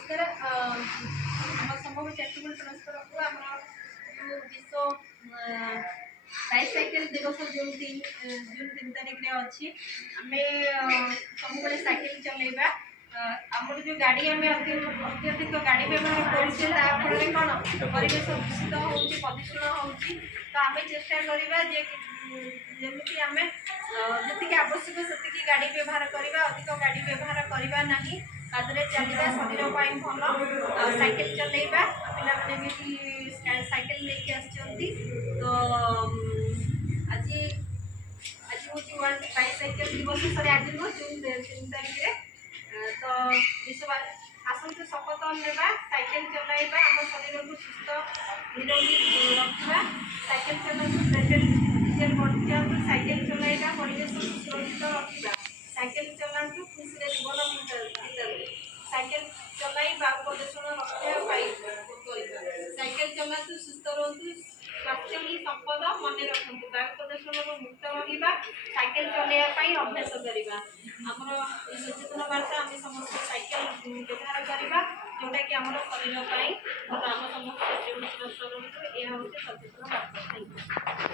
नमस्कार संभव charitable trust तरफ जो विश्व बाइसाइकेल दिवस जून 3 तारीख अच्छी आम सब साइकेल चलैबा आमर जो गाड़ी आम अत्यधिक गाड़ी व्यवहार करें कौन परिवेश दूषित हो प्रदूषण हो तो आम चेष्टा करवा जमी आम जी आवश्यक से गाड़ी व्यवहार करवा अधिक गाड़ी व्यवहार करवा ना तादरे चलवा शरीर भल साइकेल चलैबा पे भी साइकेल लेके तो आज आज हूँ वर्ल्ड बाइसाइकेल दिवस सॉरी आज नुह जून 3 तारीख तो विश्व आसतु शपथ नेबा साइकेल चलाइबा आम शरीर को सुस्थ निरोगी रखा साइकेल चलातु पेट्रोल डीजेल बढ़ साइकेल चलाइबा परिवेश को सुरक्षित रखा साइकेल चलातु खुशी जीवन बीतल साइकेल चलाई वायु प्रदूषण रक्षा साइकेल चलातु सुस्थ रुहतु स्वास्थ्य ही संपद मन रखु वायु प्रदूषण मुक्त रहा साइकेल चलैया अभ्यास करवा आमर सचेतन वार्ता आम समस्त साइकेल व्यवहार करवा जोटा कि आम शरीर भल आम समस्त यह हूँ सचेतन वार्ता। Thank you.